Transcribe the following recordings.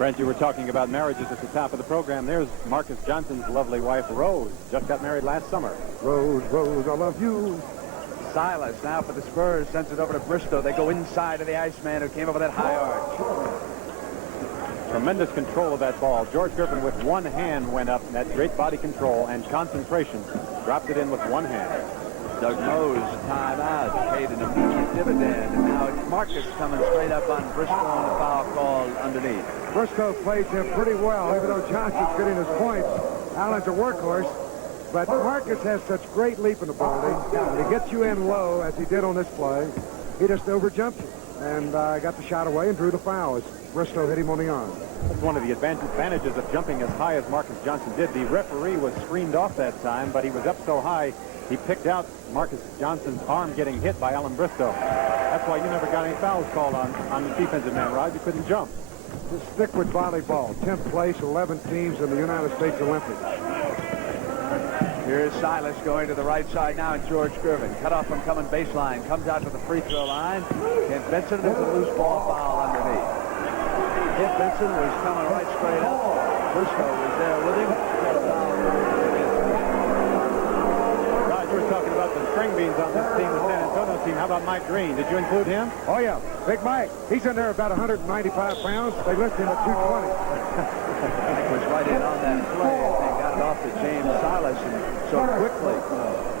Brent, you were talking about marriages at the top of the program. There's Marques Johnson's lovely wife, Rose. Just got married last summer. Rose, Rose, I love you. Silas now for the Spurs. Sends it over to Bristow. They go inside of the Iceman who came over that high arch. Tremendous control of that ball. George Gervin with one hand went up. That great body control and concentration. Dropped it in with one hand. Doug Moe's timeout paid an immediate dividend. And now it's Marques coming straight up on Bristow on the foul call underneath. Bristow plays him pretty well, even though Johnson's getting his points. Allan's a workhorse, but Marques has such great leaping ability. When he gets you in low, as he did on this play, he just overjumped you and got the shot away and drew the foul as Bristow hit him on the arm. That's one of the advantages of jumping as high as Marques Johnson did. The referee was screened off that time, but he was up so high, he picked out Marques Johnson's arm getting hit by Allan Bristow. That's why you never got any fouls called on the defensive man, Rod. You couldn't jump. Just stick with volleyball. 10th place, 11 teams in the United States Olympics. Here's Silas going to the right side now, and George Gervin cut off from coming baseline, comes out to the free throw line, and Benson with a loose ball foul underneath. If Benson was coming right straight up, Bristow was there with him. Rod, you were talking about the string beans on this team, the San Antonio team. How about Mike Green? Did you include him? Oh, yeah. Big Mike. He's in there about 195 pounds. They lift him at 220. Mike was right in on that play. They got it off to James Silas, and so quickly.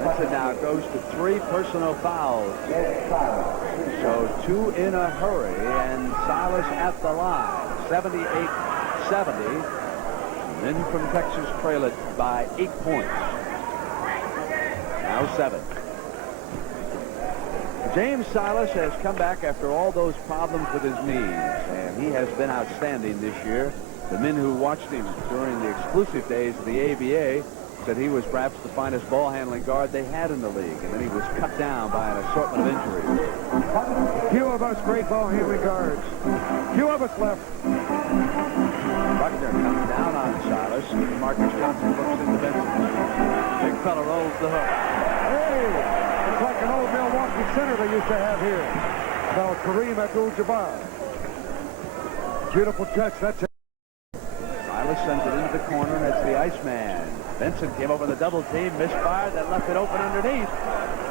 Benson now goes to 3 personal fouls. So 2 in a hurry, and Silas at the line. 78-70. Men from Texas trail it by 8 points. Now 7. James Silas has come back after all those problems with his knees, and he has been outstanding this year. The men who watched him during the exclusive days of the ABA said he was perhaps the finest ball-handling guard they had in the league, and then he was cut down by an assortment of injuries. Few of us great ball-handling guards. Few of us left. Buckner comes down on Silas. Marques Johnson looks into Benson. Big fella rolls the hook. Hey! It's like an old Milwaukee center they used to have here. Called Kareem Abdul-Jabbar. Beautiful touch. That's it. Silas sends it into the corner, and it's the Iceman. Benson came over the double team, misfired, that left it open underneath.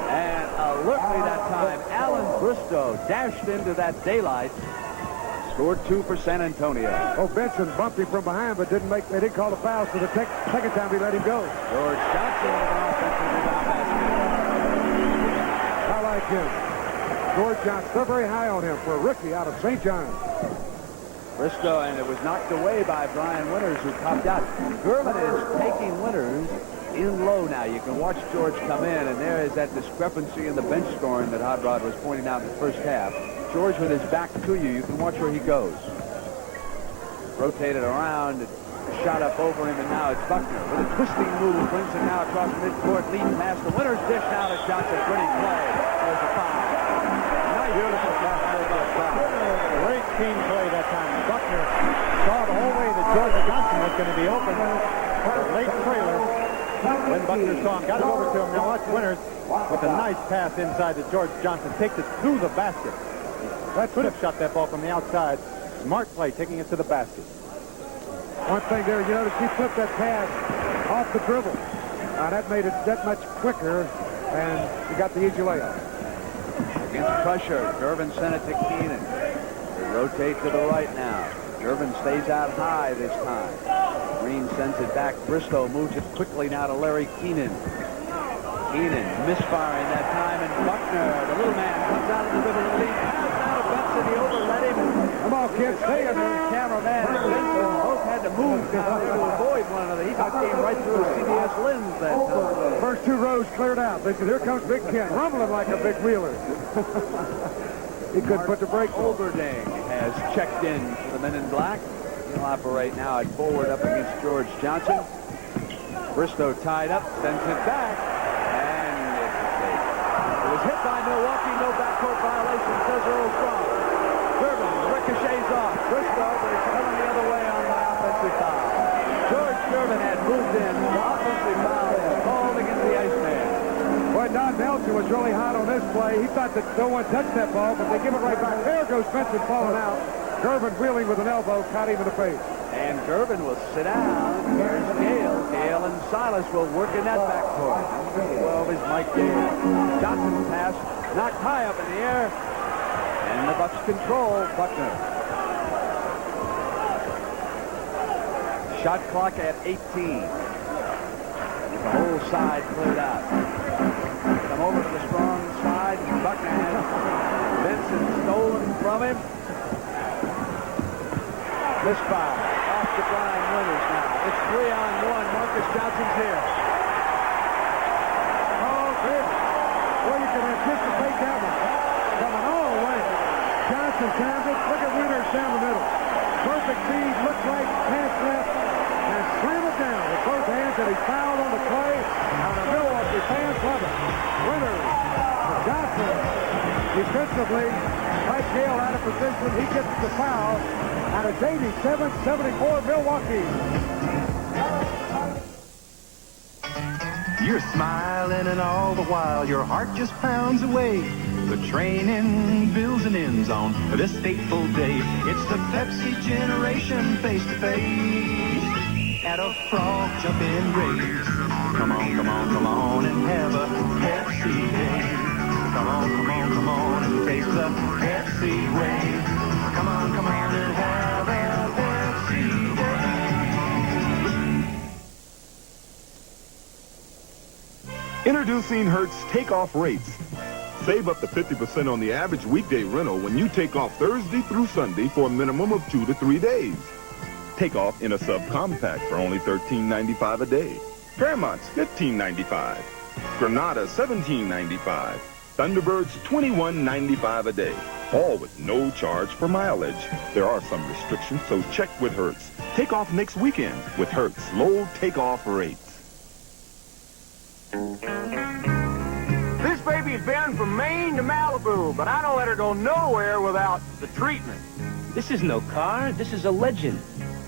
And alertly that time, Allan Bristow dashed into that daylight. Scored 2 for San Antonio. Oh, Benson bumped him from behind, but they didn't call the foul, so the second time he let him go. George Johnson with an offensive rebound basket. I like him. George Johnson, they're very high on him for a rookie out of St. John's. Bristow, and it was knocked away by Brian Winters, who popped out. Gervin is taking Winters in low now. You can watch George come in, and there is that discrepancy in the bench scoring that Hot Rod was pointing out in the first half. George with his back to you can watch where he goes. Rotated around, shot up over him, and now it's Buckner with a twisting move, brings it now across midcourt, leading past the Winters, dish now to Johnson. Pretty play. There's a foul. Nice, beautiful pass by Buckner. Great team play that time. Buckner saw the whole way that George Johnson was going to be open. Late trailer. When Buckner saw him, got it over to him. Now watch Winters with a nice pass inside to George Johnson. Takes it to the basket. That could have shot that ball from the outside. Smart play, taking it to the basket. One thing there, you notice he flipped that pass off the dribble. That made it that much quicker, and he got the easy layup. Against pressure, Gervin sent it to Kenon. They rotate to the right now. Gervin stays out high this time. Green sends it back. Bristow moves it quickly now to Larry Kenon. Kenon misfiring that time, and Buckner, the little man, comes out of the dribble and lead. Pass now to Benson. He overled him. Come on, kids, stay in The there. cameraman and Benson both had to move now to avoid one another. He got came right through a CBS lens that time. First 2 rows cleared out. They said, here comes Big Ken, rumbling like a big wheeler. He couldn't put the brakes on. Overding has checked in for the men in black. He'll operate now at forward up against George Johnson. Bristow tied up, sends it back, and it's a take. It was hit by Milwaukee, no backcourt violation, says Earl Strong. Gervin ricochets off. Bristow, but it's coming the other way on the offensive foul. George Gervin had moved in. The offensive foul is called against the Iceman. Boy, Don Nelson was really hot on this play. He thought that no one touched that ball, but they give it right back. There goes Benson falling out. Gervin wheeling with an elbow, caught him in the face. And Gervin will sit down. Here's Gale. Gale and Silas will work in that backcourt. 12 is Mike Gale. Johnson's pass knocked high up in the air. And the Bucks control Buckner. Shot clock at 18. The whole side cleared out. Come over to the strong side. Buckner has Benson stolen from him. Misfire. Off to Brian Winters now. It's 3-on-1. Marques Johnson's here. Oh, good. Well, you can anticipate that one. Coming all the way. Johnson times it. Look at Winters down the middle. Perfect feed. Looks like pass left. And slam it down with both hands, and he fouled on the play. And the Milwaukee fans love it. Winters. Johnson defensively. Mike Gale out of position. He gets the foul. And it's 87-74 Milwaukee. You're smiling and all the while your heart just pounds away. The training builds and ends on this fateful day. It's the Pepsi generation face to face at a frog jumping race. Come on, come on, come on and have a Pepsi day. Come on, come on, come on and taste the Pepsi way. Come on and have a Pepsi day. Introducing Hertz takeoff rates. Save up to 50% on the average weekday rental when you take off Thursday through Sunday for a minimum of 2 to 3 days. Take off in a subcompact for only $13.95 a day. Fairmont's $15.95. Granada $17.95. Thunderbird's $21.95 a day. All with no charge for mileage. There are some restrictions, so check with Hertz. Take off next weekend with Hertz low takeoff rates. This baby's been from Maine to Malibu, but I don't let her go nowhere without the treatment. This is no car. This is a legend.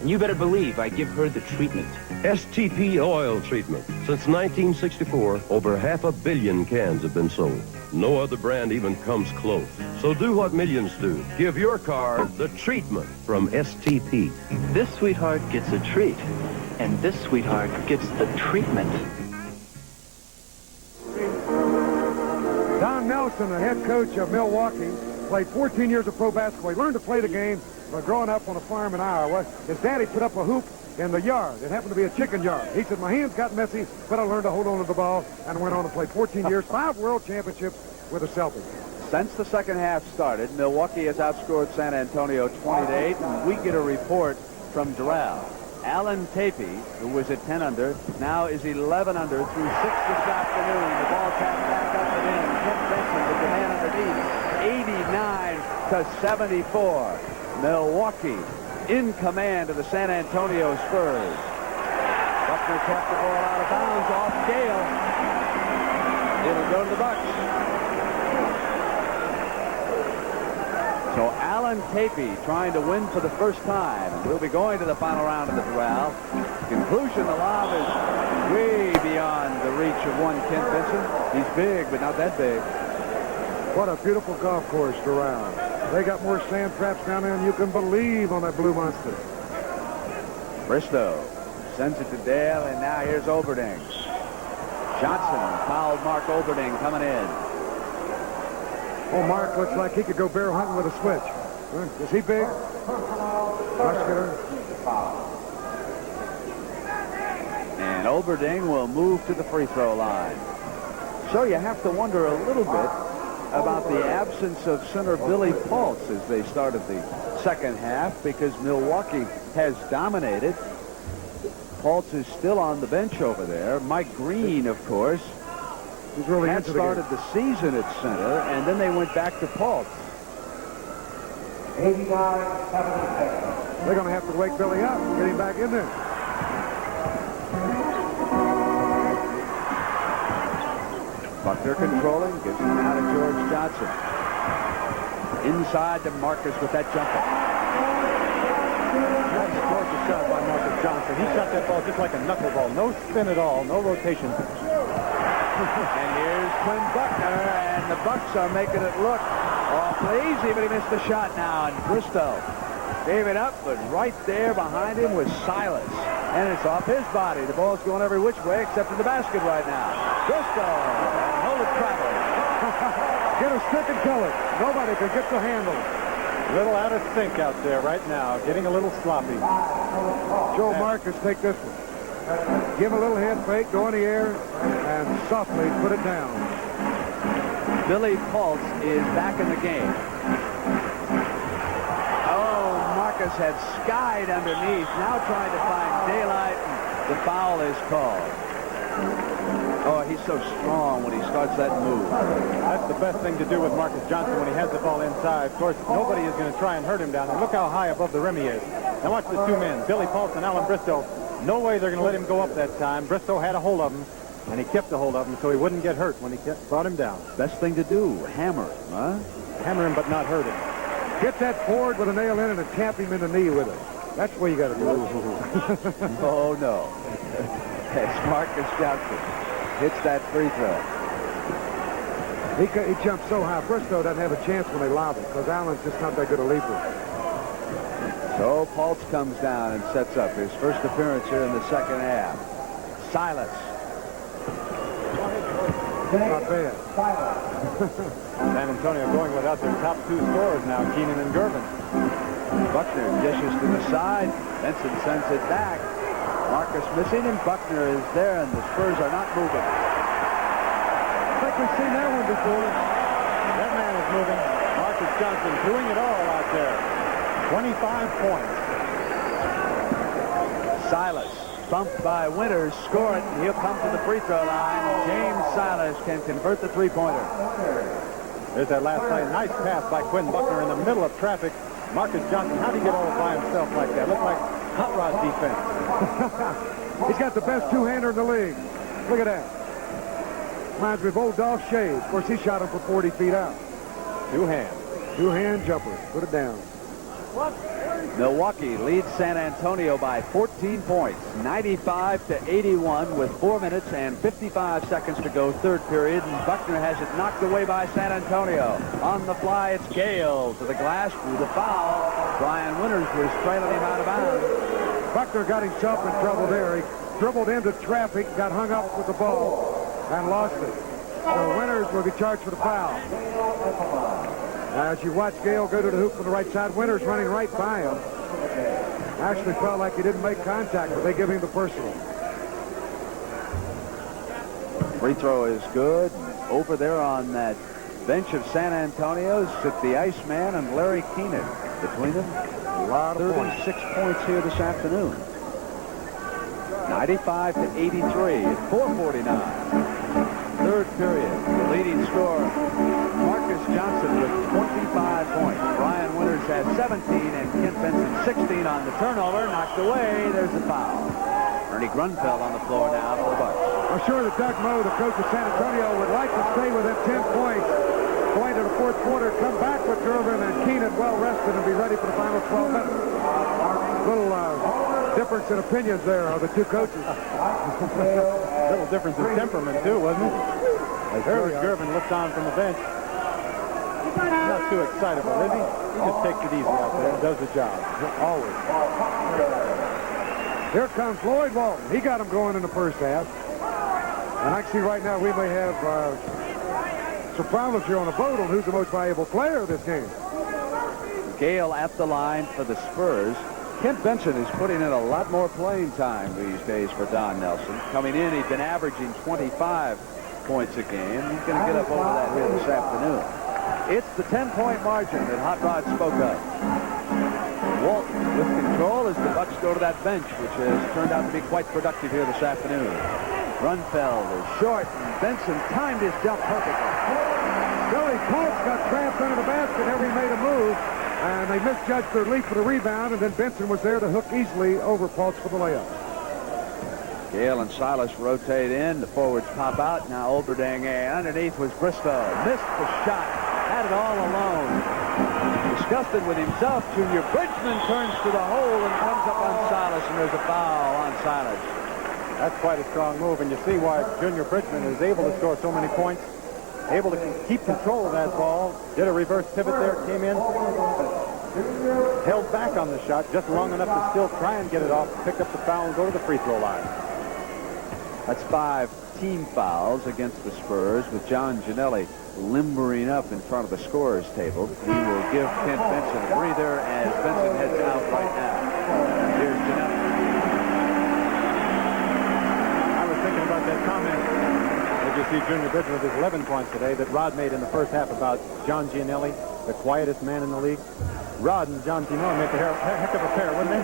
And you better believe I give her the treatment. STP oil treatment. Since 1964, over 500 million cans have been sold. No other brand even comes close. So do what millions do. Give your car the treatment from STP. This sweetheart gets a treat, and this sweetheart gets the treatment. Don Nelson, the head coach of Milwaukee, played 14 years of pro basketball. He learned to play the game growing up on a farm in Iowa. His daddy put up a hoop in the yard. It happened to be a chicken yard. He said, my hands got messy, but I learned to hold on to the ball and went on to play 14 years, 5 world championships with the Celtics. Since the second half started, Milwaukee has outscored San Antonio 20-8, and we get a report from Doral. Allan Tapey, who was at 10 under, now is 11 under through 6 this afternoon. The ball tapped back up and in. Kent Benson with the man underneath. 89-74. Milwaukee in command of the San Antonio Spurs. Buckner kept the ball out of bounds off Gale. It'll go to the Bucks. So Allan Tapey trying to win for the first time. We'll be going to the final round of the Doral. Conclusion, the lob is way beyond the reach of one Kent Benson. He's big, but not that big. What a beautiful golf course to round. They got more sand traps down there than you can believe on that Blue Monster. Bristow sends it to Dale, and now here's Oberding. Johnson fouled Mark Oberding coming in. Oh, Mark looks like he could go bear hunting with a switch. Is he big? Muscular. And Oberding will move to the free throw line. So you have to wonder a little bit about the absence of center Billy Paultz as they started the second half, because Milwaukee has dominated. Paultz is still on the bench over there. Mike Green, of course, He's really had into the started game. the season at center, and then they went back to Paultz. 89-77. They're going to have to wake Billy up and get him back in there. Buckner controlling, gives it now to George Johnson. Inside to Marques with that jumper. Nice gorgeous shot by Marques Johnson. He shot that ball just like a knuckleball. No spin at all, no rotation. And here's Quinn Buckner, and the Bucks are making it look awfully easy, but he missed the shot now. And Bristow Gave it up, but right there behind him was Silas. And it's off his body. The ball's going every which way except in the basket right now. Bristow, and hold it traveling. Get a stick and kill it. Nobody can get the handle. A little out of sync out there right now, getting a little sloppy. Joe Marques take this one. Give a little head fake, go in the air, and softly put it down. Billy Paultz is back in the game. Oh, Marques had skied underneath, now trying to find daylight, and the foul is called. Oh, he's so strong when he starts that move. That's the best thing to do with Marques Johnson when he has the ball inside. Of course, nobody is going to try and hurt him down there. Look how high above the rim he is. Now watch the two men, Billy Paultz and Allan Bristow. No way they're going to let him go up that time. Bristow had a hold of him, and he kept a hold of him so he wouldn't get hurt when he brought him down. Best thing to do, hammer him, huh? Hammer him but not hurt him. Get that forward with a nail in it and tap him in the knee with it. That's what you got to do. Oh, no. It's Marques Johnson. Hits that free throw. He jumped so high. Bristow doesn't have a chance when they lob it because Allan's just not that good a leaper. So Paultz comes down and sets up his first appearance here in the second half. Silas. Not bad. San Antonio going without their top two scorers now, Kenon and Gervin. Buckner dishes to the side. Benson sends it back. Marques missing, and Buckner is there, and the Spurs are not moving. I think we've seen that one before. That man is moving. Marques Johnson doing it all out there. 25 points. Silas bumped by Winters, score it, and he'll come to the free throw line. James Silas can convert the three-pointer. There's that last play. Nice pass by Quinn Buckner in the middle of traffic. Marques Johnson, how did he get all by himself like that? Looked like hot rod defense. He's got the best two-hander in the league. Look at that. Reminds me of old Dolph Shade. Of course, he shot him from 40 feet out. Two-hand. Two-hand jumper. Put it down. Milwaukee leads San Antonio by 14 points, 95-81 with 4 minutes and 55 seconds to go, third period, and Buckner has it knocked away by San Antonio. On the fly, it's Gale to the glass, drew the foul. Brian Winters was trailing him out of bounds. Buckner got himself in trouble there. He dribbled into traffic, got hung up with the ball, and lost it. So Winters will be charged for the foul. As you watch Gale go to the hoop from the right side, Winters running right by him. Actually felt like he didn't make contact, but they give him the personal. Free throw is good. Over there on that bench of San Antonio sit the Iceman and Larry Kenon. Between them, A lot of points. 36 points here this afternoon. 95-83 at 4:49. Third period. The leading scorer, Marques Johnson with 25 points. Brian Winters has 17 and Kent Benson 16 on the turnover. Knocked away. There's a foul. Ernie Grunfeld on the floor now for the Bucks. I'm sure that Doug Moe, the coach of San Antonio, would like to stay within 10 points going to the fourth quarter, come back with Gervin and Kenon well rested and be ready for the final 12 minutes. Little difference in opinions there of the two coaches. Little difference in temperament, too, wasn't it? As George Gervin looks on from the bench. He's not too excitable, is he? He just takes it easy out there and does the job. Always. Here comes Lloyd Walton. He got him going in the first half. And I see right now we may have some problems here on the boat on who's the most valuable player of this game. Gale at the line for the Spurs. Kent Benson is putting in a lot more playing time these days for Don Nelson. Coming in, he's been averaging 25 points a game. He's going to get up over that here this afternoon. It's the 10-point margin that Hot Rod spoke of. Walton with control as the Bucks go to that bench, which has turned out to be quite productive here this afternoon. Grunfeld is short, and Benson timed his jump perfectly. Billy Paultz got trapped under the basket every made a move, and they misjudged their leap for the rebound, and then Benson was there to hook easily over Paultz for the layup. Gale and Silas rotate in. The forwards pop out. Now Oberding underneath was Bristow. Missed the shot. Had it all alone. Disgusted with himself, Junior Bridgeman turns to the hole and comes up on Silas, and there's a foul on Silas. That's quite a strong move, and you see why Junior Bridgeman is able to score so many points. Able to keep control of that ball. Did a reverse pivot there, came in. held back on the shot just long enough to still try and get it off, pick up the foul, and go to the free throw line. That's 5 team fouls against the Spurs, with John Giannelli limbering up in front of the scorer's table. We will give Kent Benson a breather as Benson heads out right now. Here's Giannelli. I was thinking about that comment. Did you see Junior Bridgeman with his 11 points today that Rod made in the first half about John Giannelli, the quietest man in the league? Rod and John Giannelli make a heck of a pair, wouldn't they?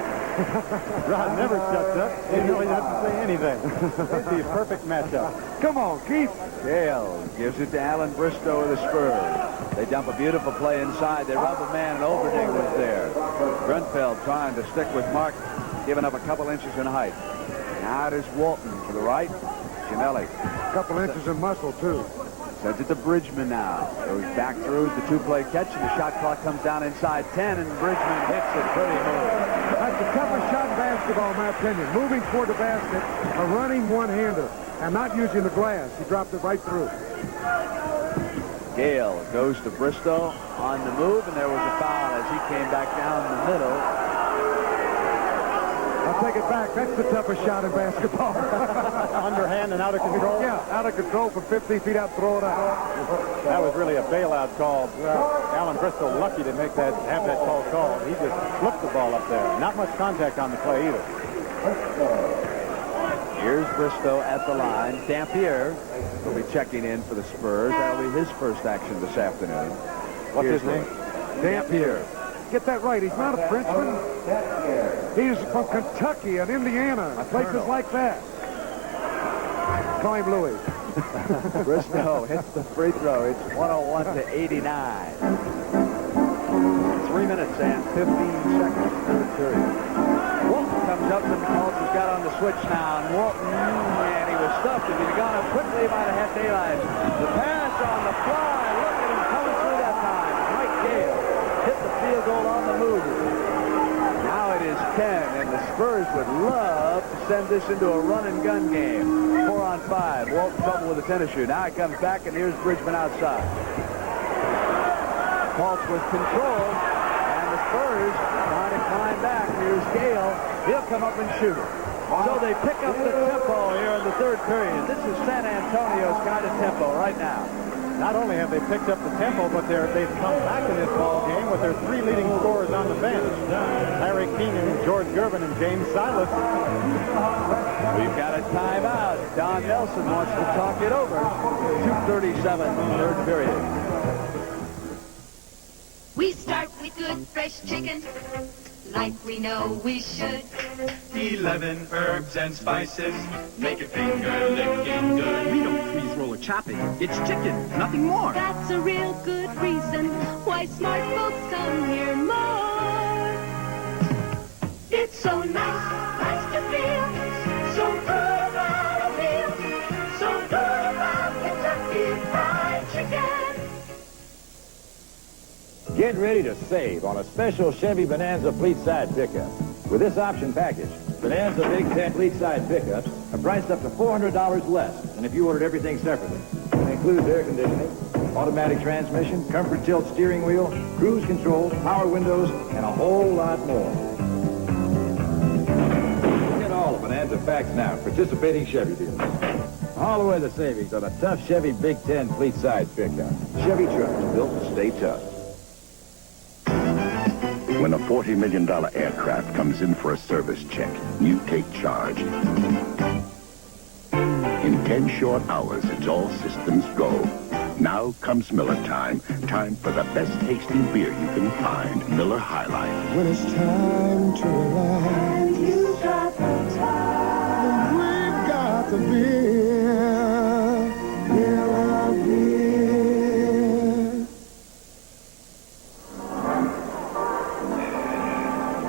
Rod never shuts up. Giannelli doesn't say anything. It'd be a perfect matchup. Come on, Keith. Gale gives it to Allan Bristow of the Spurs. They dump a beautiful play inside. They rub a man, and Overding was there. Grunfeld trying to stick with Marques, giving up a couple inches in height. Now it is Walton to the right. Giannelli. A couple inches in muscle, too. Sends it to Bridgeman now. Goes back through the two-play catch, and the shot clock comes down inside 10, and Bridgeman hits it. Pretty move. That's the toughest shot in basketball, in my opinion. Moving toward the basket, a running one-hander, and not using the glass. He dropped it right through. Gale goes to Bristow on the move, and there was a foul as he came back down the middle. I'll take it back. That's the toughest shot in basketball. Underhand and out of control. Yeah, out of control from 50 feet out, throw it out. That was really a bailout call. Allan Bristow lucky to have that call called. He just flipped the ball up there. Not much contact on the play either. Here's Bristow at the line. Dampier will be checking in for the Spurs. That'll be his first action this afternoon. What's his name? Dampier. Get that right. He's not a Frenchman. He's from Kentucky and Indiana, places like that. Call him Louis. Bristow hits the free throw. It's 101-89. 3 minutes and 15 seconds third period. Walton comes up, and Paultz has got on the switch now, and Walton, and he was stuffed. If he'd have gone up quickly, he might have had daylight. The pass on the fly. Look at him coming through that time. Mike Gale hit the field goal on the move. Now it is 10, and the Spurs would love to send this into a run-and-gun game. 4-on-5. Walton trouble with the tennis shoe. Now he comes back, and here's Bridgeman outside. Paultz with control, and the Spurs trying to climb back. Here's Gale. He'll come up and shoot it. So they pick up the tempo here in the third period. This is San Antonio's kind of tempo right now. Not only have they picked up the tempo, but they've come back in this ball game with their 3 leading scorers on the bench. Larry Kenon, George Gervin, and James Silas. We've got a timeout. Don Nelson wants to talk it over. 2:37, third period. We start with good fresh chicken, like we know we should. 11 herbs and spices make it finger-licking good. We don't freeze roll or chop it. It's chicken, nothing more. That's a real good reason why smart folks come here more. It's so nice to feel, so good about a meal, so good about Kentucky Fried Chicken. Get ready to save on a special Chevy Bonanza fleet side pickup. With this option package, Bonanza Big 10 fleet side pickups are priced up to $400 less than if you ordered everything separately. It includes air conditioning, automatic transmission, comfort tilt steering wheel, cruise control, power windows, and a whole lot more. Get all the Bonanza facts now, participating Chevy dealers. All the way the savings on a tough Chevy Big 10 fleet side pickup. Chevy trucks built to stay tough. When a $40 million aircraft comes in for a service check, you take charge. In 10 short hours, it's all systems go. Now comes Miller time. Time for the best tasting beer you can find. Miller High Life. When it's time to relax, you got the time. We've got the beer. Miller beer.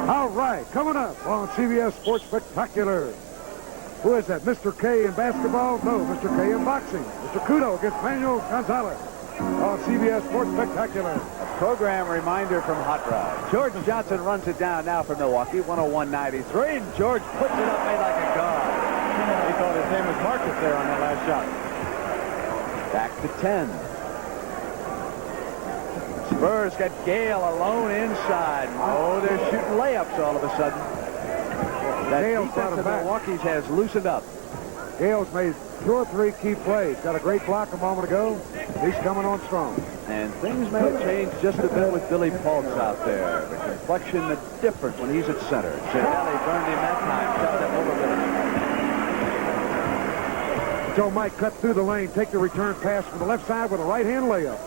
All right, coming up on CBS Sports Spectacular. Who is that? Mr. K in basketball? No, Mr. K in boxing. Mr. Kudo against Manuel Gonzalez on CBS Sports Spectacular. A program reminder from Hot Rod. George Johnson runs it down now for Milwaukee, 101-93, and George puts it up made like a guard. He thought his name was Marques there on that last shot. Back to 10. Spurs got Gale alone inside. Oh, they're shooting layups all of a sudden. That Gale's brought defense him of back. Milwaukee's has loosened up. Gale's made 2 or 3 key plays. Got a great block a moment ago. He's coming on strong. And things may have changed just a bit with Billy Paultz out there. The complexion is different when he's at center. Ginelli burned him that time, shoved him over with him. Joe Mike cut through the lane, take the return pass from the left side with a right-hand layup.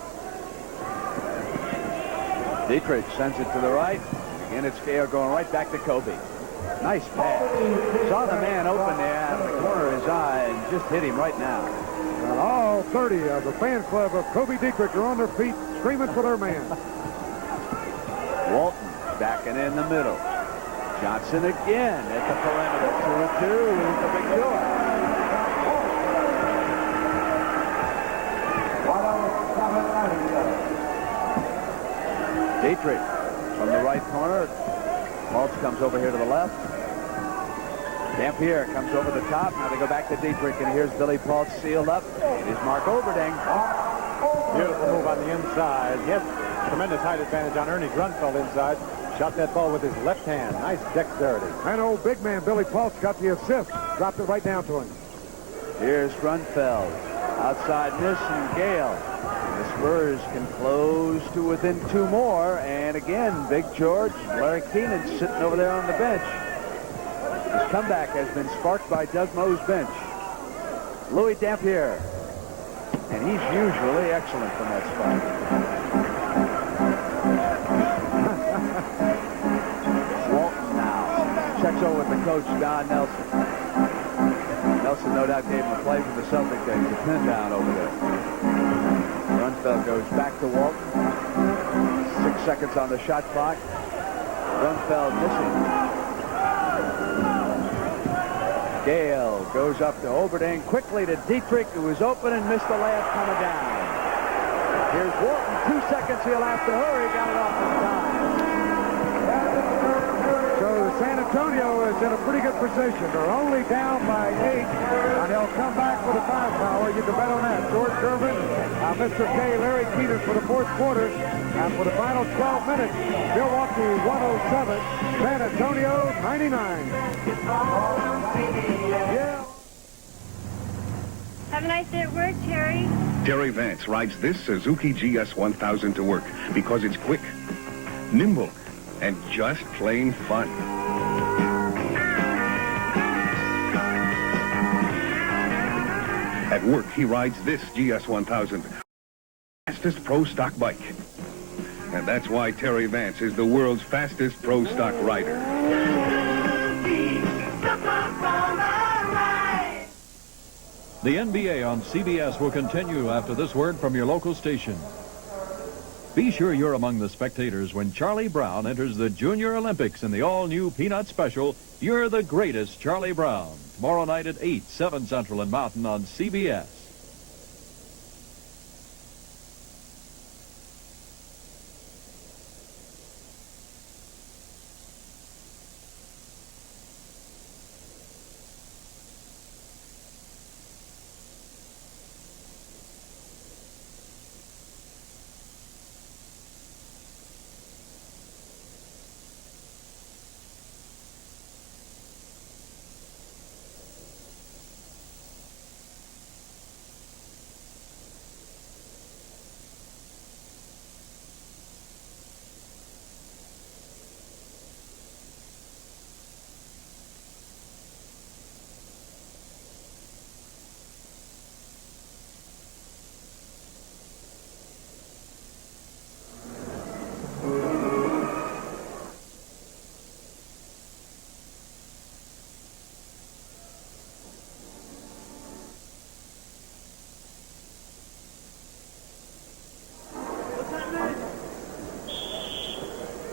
Dietrich sends it to the right. Again, it's Gale going right back to Kobe. Nice pass. Saw the man open there out of the corner of his eye and just hit him right now. And all 30 of the fan club of Kobe Dietrich are on their feet screaming for their man. Walton backing in the middle. Johnson again at the perimeter. 2-2 is the big door. Dietrich from the right corner. Paultz comes over here to the left. Dampier comes over the top. Now they go back to Dietrich, and here's Billy Paultz sealed up. It is Mark Overding. Beautiful move on the inside. Yes, tremendous height advantage on Ernie Grunfeld inside. Shot that ball with his left hand. Nice dexterity. And old big man Billy Paultz got the assist. Dropped it right down to him. Here's Grunfeld. Outside miss and Gale. The Spurs can close to within 2 more. And again, Big George, Larry Kenon sitting over there on the bench. His comeback has been sparked by Doug Moe's bench. Louis Dampier. And he's usually excellent from that spot. Walton now checks over with the coach, Don Nelson. Nelson no doubt gave him a play for the Celtic days. The pin down over there. Grunfeld goes back to Walton. 6 seconds on the shot clock. Grunfeld missing. Gale goes up to Overding, quickly to Dietrich, who was open and missed the layup coming down. Here's Walton, 2 seconds, he'll have to hurry, got it off in time. So San Antonio is in a pretty good position. They're only down by 8, and they'll come back with a firepower. You can bet on that. George Gervin, Mr. K, Larry Keeter for the 4th quarter. And for the final 12 minutes, Milwaukee 107, San Antonio 99. Yeah. Have a nice day at work, Terry. Terry Vance rides this Suzuki GS 1000 to work because it's quick, nimble, and just plain fun. At work, he rides this GS 1000, fastest pro stock bike. And that's why Terry Vance is the world's fastest pro stock rider. The NBA on CBS will continue after this word from your local station. Be sure you're among the spectators when Charlie Brown enters the Junior Olympics in the all-new Peanut Special, You're the Greatest, Charlie Brown. Tomorrow night at 8, 7 Central and Mountain on CBS.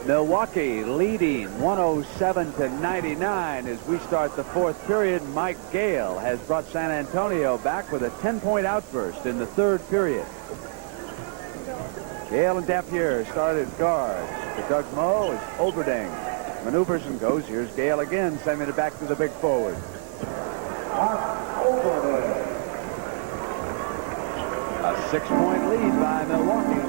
Milwaukee leading 107-99 as we start the 4th period. Mike Gale has brought San Antonio back with a 10-point outburst in the 3rd period. Gale and Dampier started guards. For Doug Moe is Overding. Maneuvers and goes. Here's Gale again, sending it back to the big forward. A 6-point lead by Milwaukee.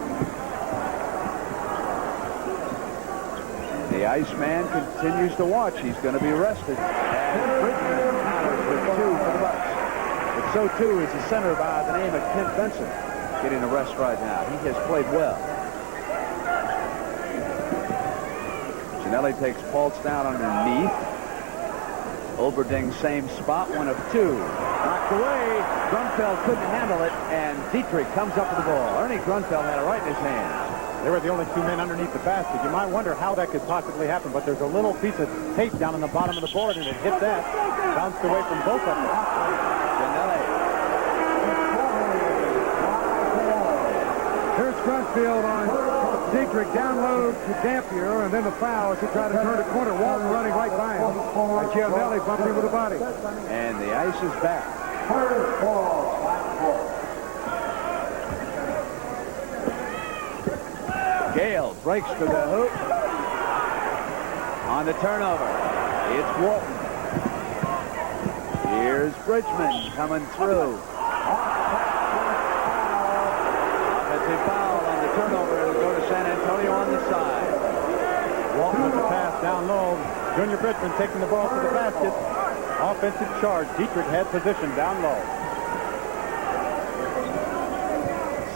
The the Iceman continues to watch. He's going to be arrested. And Bridgeman counters with 2 for the Bucks. But so too is the center by the name of Benson getting a rest right now. He has played well. Gianelli takes Paultz down underneath. Oberding same spot, 1 of 2. Knocked away. Grunfeld couldn't handle it, and Dietrich comes up with the ball. Ernie Grunfeld had it right in his hands. They were the only 2 men underneath the basket. You might wonder how that could possibly happen, but there's a little piece of tape down on the bottom of the board, and it hit that. Bounced away from both of them. Gianelli. Here's Grunfeld on Dietrich, down low to Dampier, and then the foul as he tried to turn the corner. Walton running right by him. And Gianelli bumped him with the body. And the ice is back. Gale breaks to the hoop. On the turnover, it's Walton. Here's Bridgeman coming through. Offensive foul on the turnover. It'll go to San Antonio on the side. Walton with the pass down low. Junior Bridgeman taking the ball to the basket. Offensive charge. Dietrich had position down low.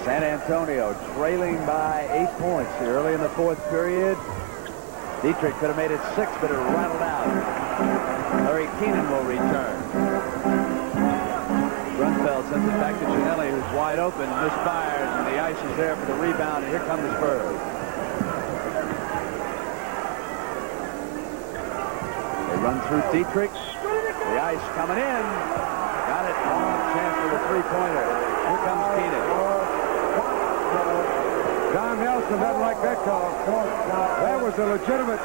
San Antonio trailing by 8 points here early in the 4th period. Dietrich could have made it 6, but it rattled out. Larry Kenon will return. Grunfeld sends it back to Gianelli, who's wide open, misfires, and the ice is there for the rebound, and here come the Spurs. They run through Dietrich. The ice coming in. Got it. Long chance for the 3-pointer. Here comes Kenon. Don Nelson doesn't like that call. That was a legitimate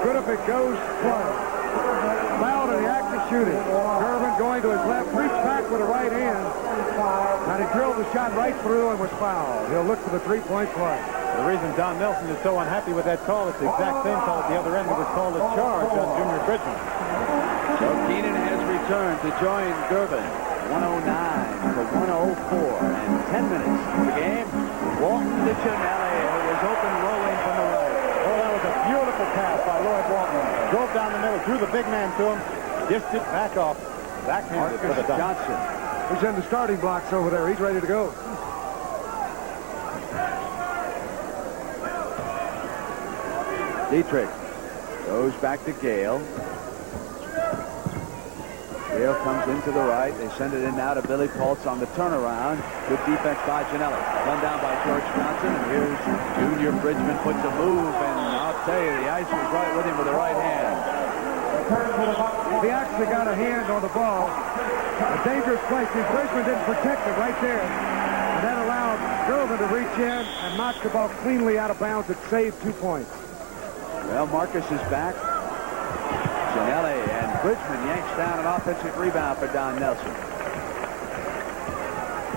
good if it goes play. Fouled in the act of shooting. Gervin going to his left, reached back with a right hand, and he drilled the shot right through and was fouled. He'll look for the 3-point play. The reason Don Nelson is so unhappy with that call, it's the exact same call at the other end that was called a charge on Junior Bridgeman. So Kenon has returned to join Gervin. 109 to 104, and 10 minutes in the game. Walton to Gianelli, who was open rolling from the right. Oh, that was a beautiful pass by Lloyd Walton. Drove down the middle, drew the big man to him, dished it back off, backhanded for the dunk. Johnson. He's in the starting blocks over there. He's ready to go. Dietrich goes back to Gale. Gale comes into the right. They send it in now to Billy Paultz on the turnaround. Good defense by Gianelli. Run down by George Johnson. And here's Junior Bridgeman puts a move. And I'll tell you, the ice was right with him with the right hand. He actually got a hand on the ball. A dangerous place. Bridgeman didn't protect it right there. And that allowed Gervin to reach in and knock the ball cleanly out of bounds. It saved 2 points. Well, Marques is back. Gianelli and Bridgeman yanks down an offensive rebound for Don Nelson.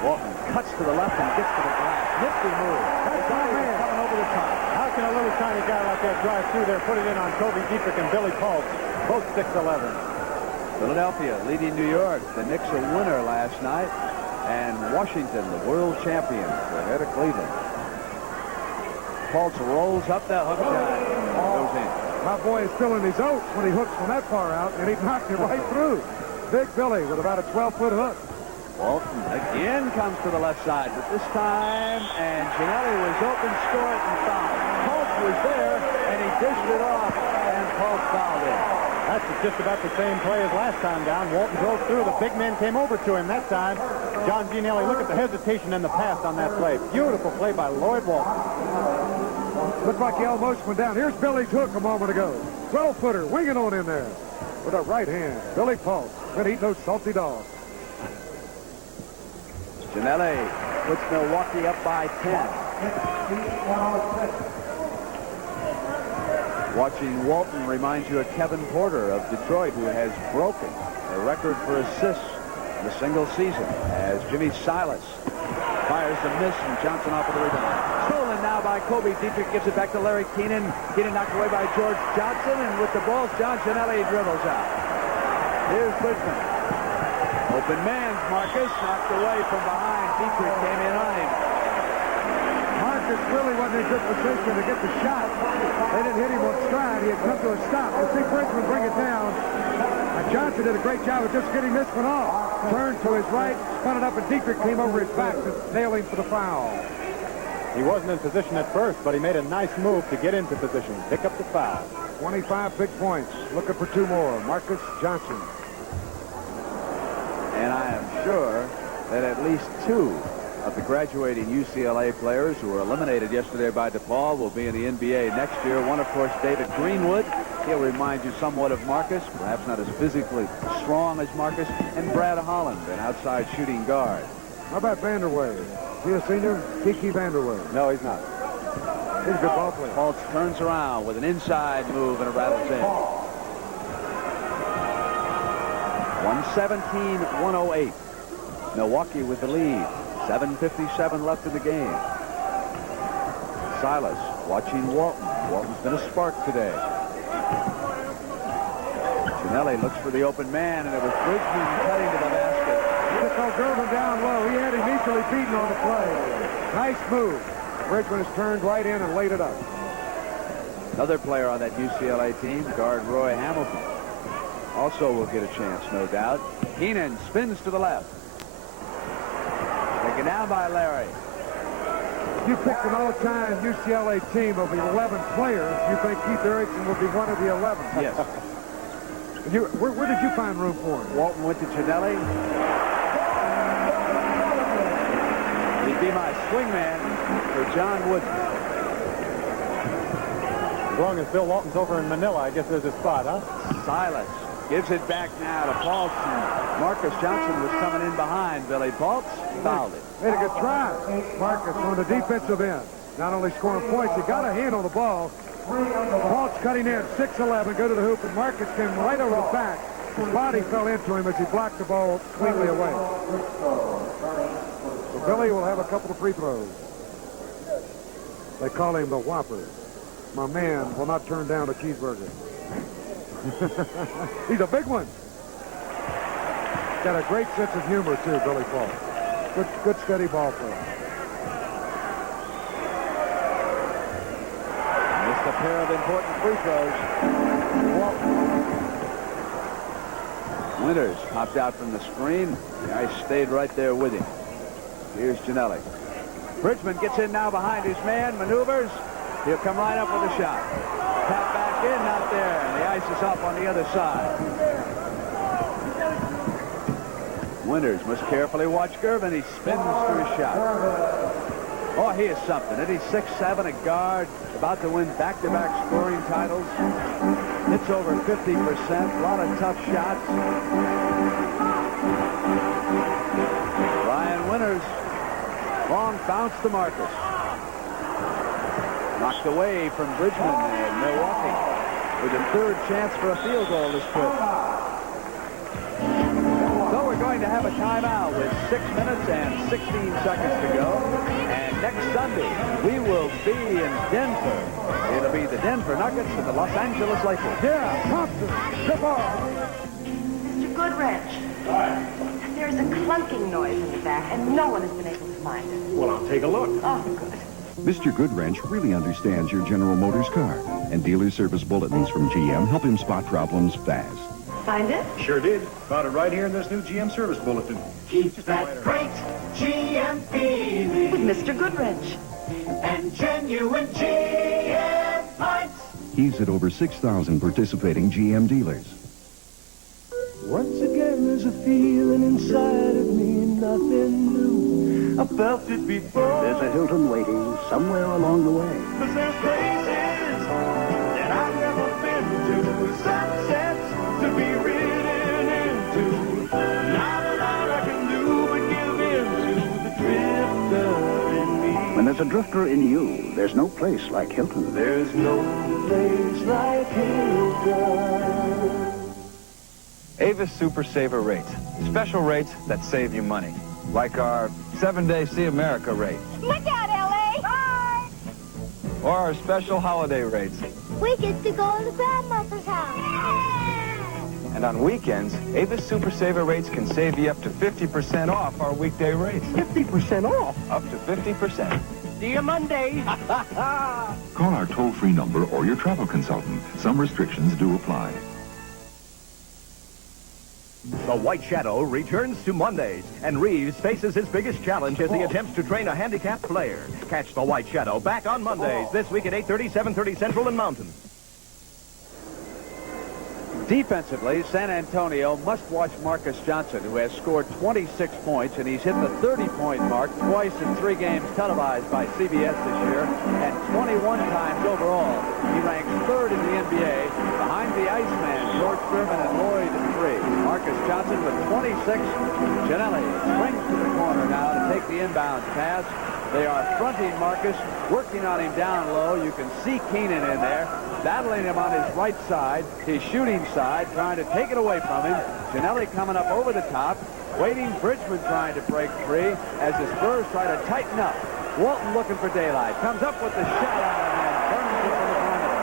Walton cuts to the left and gets to the glass. Nifty move. That's coming over the top. How can a little tiny guy like that drive through there, put it in on Kobe Dietrich and Billy Paultz, both 6'11"? Philadelphia leading New York. The Knicks a winner last night. And Washington, the world champion, ahead of Cleveland. Paultz rolls up the hook shot. Goes in. My boy is still in his oats when he hooks from that far out, and he knocked it right through. Big Billy with about a 12-foot hook. Walton again comes to the left side, but this time, and Gianelli was open, scored, and fouled. Paultz was there, and he dished it off, and Paultz fouled in. That's just about the same play as last time down. Walton drove through. The big man came over to him that time. John Gianelli, look at the hesitation and the pass on that play. Beautiful play by Lloyd Walton. Looked like he almost went down. Here's Billy's hook a moment ago. 12-footer, winging on in there. With a right hand. Billy Paultz. Been eating those salty dogs. Gianelli puts Milwaukee up by 10. Watching Walton reminds you of Kevin Porter of Detroit, who has broken a record for assists in a single season, as Jimmy Silas fires the miss and Johnson off of the rebound. Stolen now by Kobe. Dietrich gives it back to Larry Kenon. Kenon knocked away by George Johnson, and with the ball, John Gianelli dribbles out. Here's Bridgeman. Open man, Marques knocked away from behind. Dietrich came in on him. Marques really wasn't in good position to get the shot. They didn't hit him on stride. He had come to a stop. You see Bridgeman bring it down. And Johnson did a great job of just getting this one off. Turned to his right, spun it up, and Dietrich came over his back to nail him for the foul. He wasn't in position at first, but he made a nice move to get into position. Pick up the foul. 25 big points. Looking for 2 more. Marques, Johnson. And I am sure that at least 2 of the graduating UCLA players who were eliminated yesterday by DePaul will be in the NBA next year. One, of course, David Greenwood. He'll remind you somewhat of Marques, perhaps not as physically strong as Marques, and Brad Holland, an outside shooting guard. How about Vanderway? Is he a senior? Kiki Vanderway. No, he's not. He's a good ball player. Paultz turns around with an inside move and it rattles in. 117-108. Milwaukee with the lead. 7:57 left in the game. Silas watching Walton. Walton's been a spark today. Ginelli looks for the open man, and it was Bridgeman cutting to the basket. He just called Gervin down low. He had him easily beaten on the play. Nice move. Bridgeman has turned right in and laid it up. Another player on that UCLA team, guard Roy Hamilton, also will get a chance, no doubt. Kenon spins to the left. Taken down by Larry. You picked an all-time UCLA team of 11 players. You think Keith Erickson will be one of the 11? Yes. Where did you find room for him? Walton went to Ginelli. He'd be my swingman for John Wooden. As long as Bill Walton's over in Manila, I guess there's a spot, huh? Silas gives it back now to Paultz. Marques Johnson was coming in behind Billy Paultz. Fouled it. Made a good try. Marques on the defensive end. Not only scoring points, he got a hand on the ball. Paultz cutting in, 6'11", go to the hoop, and Marques came right over the back. His body fell into him as he blocked the ball cleanly away. So Billy will have a couple of free throws. They call him the Whopper. My man will not turn down a cheeseburger. He's a big one. Got a great sense of humor, too, Billy Paultz. Good steady ball player. Missed a pair of important free throws. Winters popped out from the screen. The guy stayed right there with him. Here's Ginelli. Bridgeman gets in now behind his man, maneuvers. He'll come right up with a shot. Tap back in, not there, and the ice is up on the other side. Winters must carefully watch Gervin. He spins to his shot. Oh, he is something. And he's 6'7", a guard, about to win back-to-back scoring titles. Hits over 50%. A lot of tough shots. Ryan Winters. Long bounce to Marques. Knocked away from Bridgeman and Milwaukee with a third chance for a field goal this trip. So we're going to have a timeout with 6 minutes and 16 seconds to go. And next Sunday, we will be in Denver. It'll be the Denver Nuggets and the Los Angeles Lakers. Yeah, Thompson, the ball. Mr. Goodrich, there's a clunking noise in the back, and no one has been able to find it. Well, I'll take a look. Oh, good. Mr. Goodwrench really understands your General Motors car, and dealer service bulletins from GM help him spot problems fast. Find it? Sure did. Found it right here in this new GM service bulletin. Keep that great GM feeling. With Mr. Goodrich. And genuine GM pipes. He's at over 6,000 participating GM dealers. Once again, there's a feeling inside of me, nothing new. I felt it before. There's a Hilton waiting somewhere along the way. 'Cause there's places that I've never been to. Sunsets to be ridden into. Not a lot I can do but give in to the drifter in me. When there's a drifter in you, there's no place like Hilton. There's no place like Hilton. Avis Super Saver rates. Special rates that save you money. Like our 7-day See America rate. Look out, L.A. Bye. Or our special holiday rates. We get to go to grandmother's house. And on weekends, Avis Super Saver rates can save you up to 50% off our weekday rates. 50% off? Up to 50%. See you Monday. Call our toll-free number or your travel consultant. Some restrictions do apply. The White Shadow returns to Mondays, and Reeves faces his biggest challenge as he attempts to train a handicapped player. Catch The White Shadow back on Mondays, this week at 8:30, 7:30 Central and Mountain. Defensively, San Antonio must watch Marques Johnson, who has scored 26 points, and he's hit the 30-point mark twice in 3 games televised by CBS this year, and 21 times overall. He ranks 3rd in the NBA, behind the Iceman, George Gervin, and Lloyd at 3. Marques Johnson with 26. Ginelli springs to the corner now to take the inbound pass. They are fronting Marques, working on him down low. You can see Kenon in there, battling him on his right side, his shooting side, trying to take it away from him. Ginelli coming up over the top, waiting. Bridgeman trying to break free as the Spurs try to tighten up. Walton looking for daylight. Comes up with the shot out and burns it from the perimeter.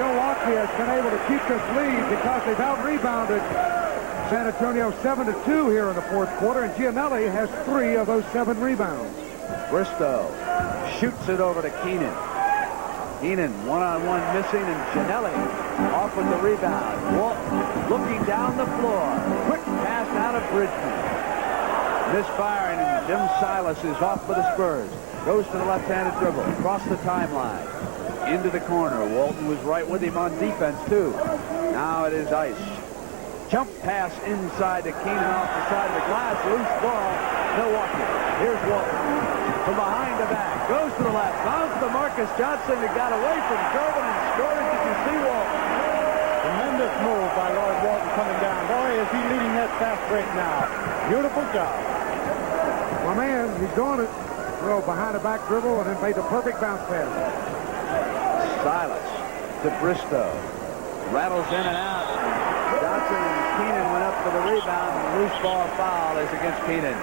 Milwaukee has been able to keep this lead because they've out-rebounded San Antonio 7-2 here in the 4th quarter, and Ginelli has 3 of those 7 rebounds. Bristow shoots it over to Kenon. Kenon one-on-one missing, and Ginelli off with the rebound. Walton looking down the floor. Quick pass out of Bridgeman. Misfiring, and Jim Silas is off for the Spurs. Goes to the left-handed dribble, across the timeline, into the corner. Walton was right with him on defense, too. Now it is ice. Jump pass inside to Kenon off the side of the glass. Loose ball. Milwaukee. Here's Walton. From behind the back. Goes to the left. Bounce to Marques Johnson. He got away from Gervin and scored. Did you see Walton? Tremendous move by Lloyd Walton coming down. Boy, is he leading that fast break now. Beautiful job. My man, he's doing it. Well, behind the back dribble and then made the perfect bounce pass. Silas to Bristow. Rattles in and out. Johnson and Kenon went up for the rebound. And loose ball foul is against Kenon.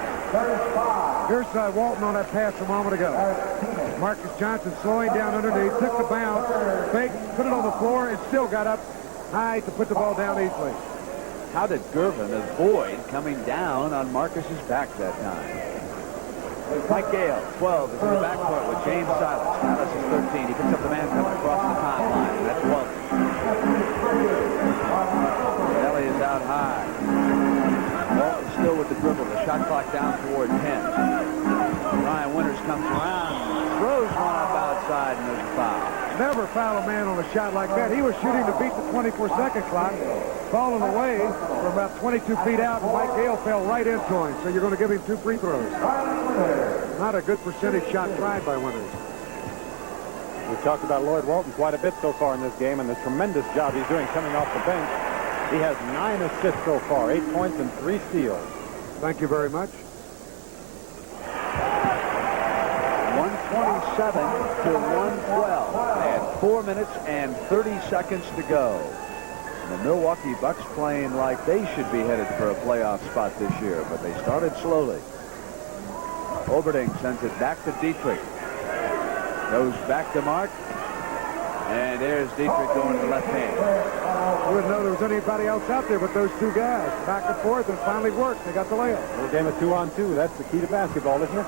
Here's Walton on that pass a moment ago. Marques Johnson slowing down underneath, took the bounce, faked, put it on the floor, and still got up high to put the ball down easily. How did Gervin avoid coming down on Marcus's back that time? Mike Gale, 12, is in the backcourt with James Silas. Silas is 13. He picks up the man coming across the timeline, and that's Walton. Kelly is out high. Walton still with the dribble. The shot clock down toward 10. Ryan Winters comes around, throws one up outside, and there's a foul. Never foul a man on a shot like that. He was shooting to beat the 24-second clock, falling away from about 22 feet out, and Mike Gale fell right into him. So you're going to give him 2 free throws. Not a good percentage shot tried by Winters. We talked about Lloyd Walton quite a bit so far in this game, and the tremendous job he's doing coming off the bench. He has 9 assists so far, 8 points and 3 steals. Thank you very much. 127 to 112, and 4 minutes and 30 seconds to go. The Milwaukee Bucks playing like they should be headed for a playoff spot this year, but they started slowly. Oberding sends it back to Dietrich. Goes back to Mark. And there's Dietrich going to the left hand. I wouldn't know there was anybody else out there but those 2 guys. Back and forth, and finally worked. They got the layup. A little game of 2-on-2. That's the key to basketball, isn't it?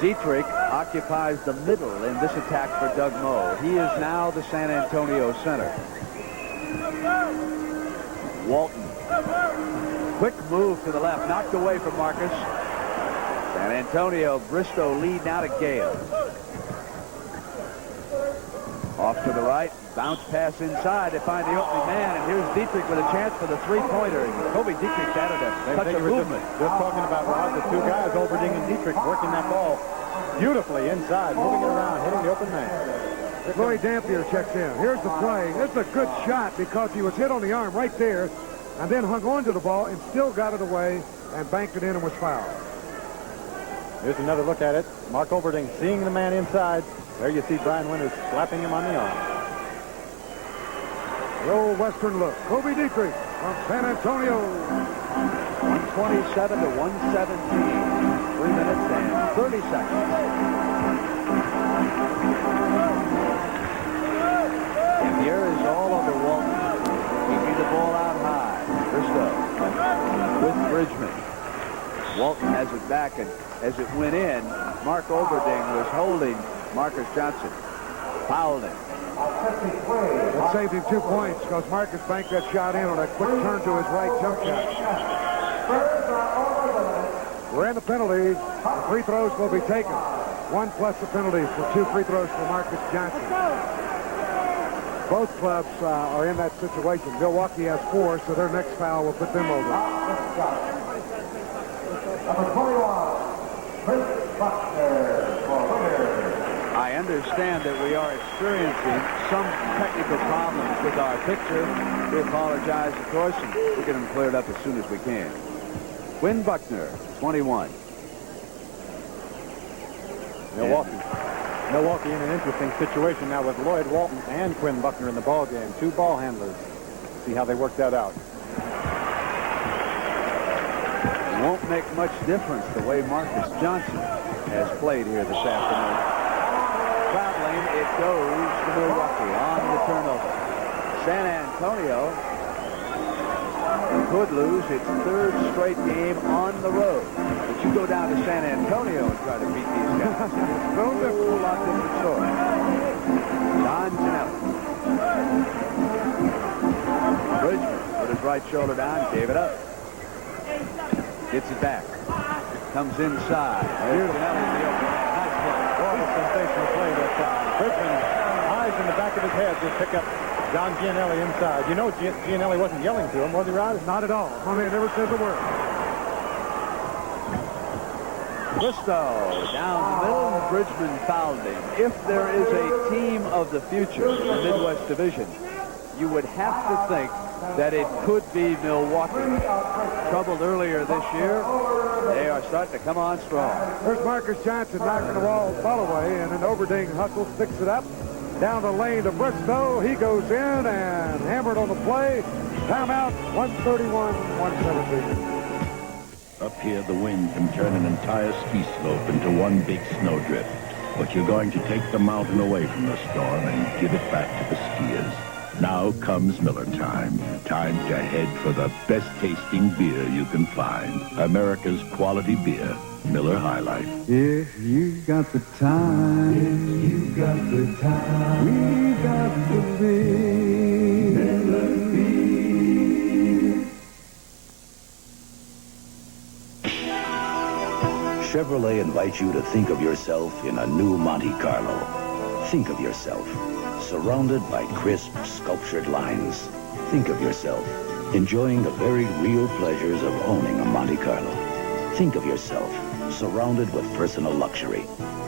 Dietrich occupies the middle in this attack for Doug Moe. He is now the San Antonio center. Walton. Quick move to the left. Knocked away from Marques. San Antonio, Bristow lead now to Gale. Off to the right. Bounce pass inside. They find the opening man, and here's Dietrich with a chance for the 3-pointer. Kobe Dietrich added a touch of movement. Just talking about, Rod, the 2 guys, Oberding and Dietrich, working that ball beautifully inside, moving it around, hitting the open man. Louis Dampier checks in. Here's the play. This is a good shot because he was hit on the arm right there and then hung on to the ball and still got it away and banked it in and was fouled. Here's another look at it. Mark Oberding seeing the man inside. There you see Brian Winters slapping him on the arm. The old Western look. Kobe Dietrich from San Antonio. 127 to 117. 3 minutes and 30 seconds. Dampier is all over Walton. Keeping the ball out high. Bristow with Bridgeman. Walton has it back, and as it went in, Mark Oberding was holding Marques Johnson. Fouled him. It saved him 2 points because Marques banked that shot in on a quick turn to his right jump shot. We're in the penalties. The free throws will be taken. 1 plus the penalties for 2 free throws for Marques Johnson. Both clubs are in that situation. Milwaukee has 4, so their next foul will put them over. I understand that we are experiencing some technical problems with our picture. We apologize, of course, and we'll get them cleared up as soon as we can. Quinn Buckner, 21. Milwaukee in an interesting situation now with Lloyd Walton and Quinn Buckner in the ball game. 2 ball handlers. See how they work that out. It won't make much difference the way Marques Johnson has played here this afternoon. Traveling, it goes to Milwaukee on the turnover. San Antonio could lose its 3rd straight game on the road. But you go down to San Antonio and try to beat these guys. It's no different, a lot different story. John Ginelli. Bridgeman put his right shoulder down, gave it up. Gets it back. Comes inside. There's Ginelli in the open. Nice play. What a sensational play that time. Bridgeman, eyes in the back of his head, just pick up John Gianelli inside. You know Gianelli wasn't yelling to him, was he, Rod? Not at all. I mean, never said a word. Bristow down the middle. Bridgeman fouled him. If there is a team of the future in the Midwest Division, you would have to think that it could be Milwaukee. Troubled earlier this year, they are starting to come on strong. There's Marques Johnson knocking the ball away, and then Oberding hustles, picks it up. Down the lane to Bristow. He goes in and hammered on the play. Timeout, 131-117. Up here, the wind can turn an entire ski slope into one big snowdrift. But you're going to take the mountain away from the storm and give it back to the skiers. Now comes Miller time. Time to head for the best tasting beer you can find. America's quality beer, Miller High Life. If you got the time, if you got the time, we got the beer. Miller beer. Chevrolet invites you to think of yourself in a new Monte Carlo. Think of yourself surrounded by crisp, sculptured lines. Think of yourself enjoying the very real pleasures of owning a Monte Carlo. Think of yourself surrounded with personal luxury,